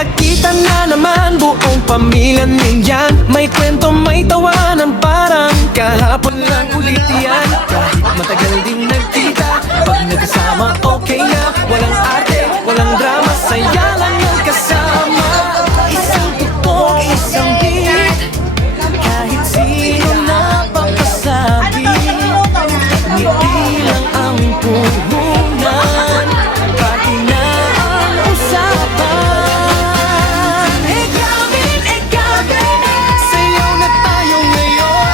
nagkita na naman buong pamilya niyan. May kwento, may tawanan, parang kahapon lang ulit yan. Kahit matagal ding nagkita, pag nagkasama okay na. Walang arte, walang drama, saya lang ang kasama. Isang tupok, isang beat, kahit sino na papasabi. Ngiti lang ang puhunan, pati na ang usapan. Ikamin, sayaw na tayo ngayon.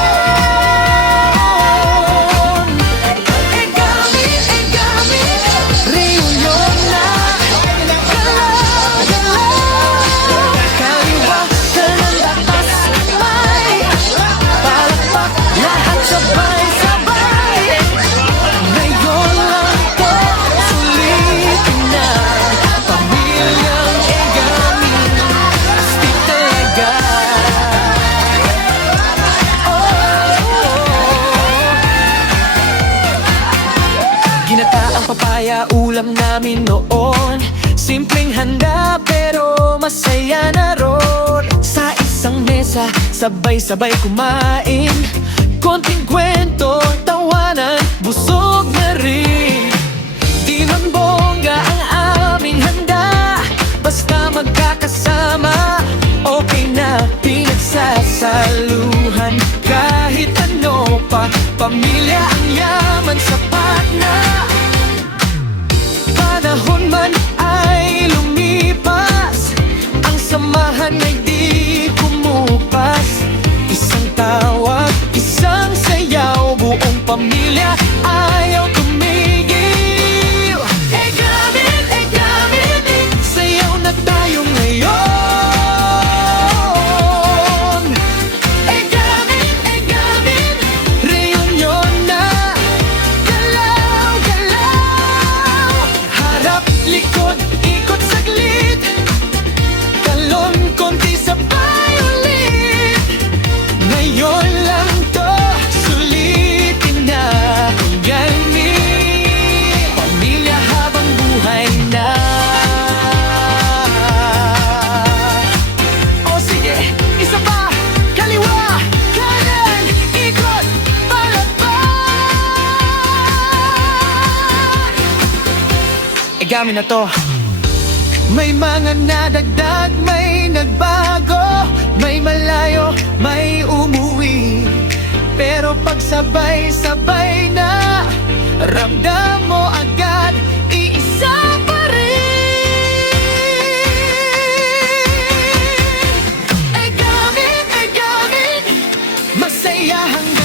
Ikamin, reunion na. Galaw, galaw, kaliwa ka ng lakas kamay. Palakpak, lahat sabay-sabay. Ngayon lang to, sulitin na. Pamilyang Egamin, stick talaga. Ginataang papaya, ulam namin noon. Simpleng handa pero masaya na ron. Sa isang mesa, sabay-sabay kumain. Konting kwento, tawanan, busog na rin. Di man bongga ang aming handa, basta magkakasama, okay na. Pinagsasaluhan kahit ano pa, pamilya ang yaman, sapat na. Panahon man ay lumipas, ang samahan ay di kumupas. Isang tawag, isang sayaw, buong pamilya ayaw tumigil. Egamin, sayaw na tayo ngayon. Egamin, reunion na. Galaw, galaw, harap, likod, ikot saglit. Talon, konti, sabay ulit. Ngayon lang to, sulitin na. Galing, pamilya habang buhay na. O sige, isa pa. Kaliwa, kanan, ikot, palakpak. Egamin na to. May mga nadagdag, may nagbago, may malayo, may umuwi. Pero pag sabay-sabay na, ramdam mo agad, iisa pa rin. Egamin, masaya hanggang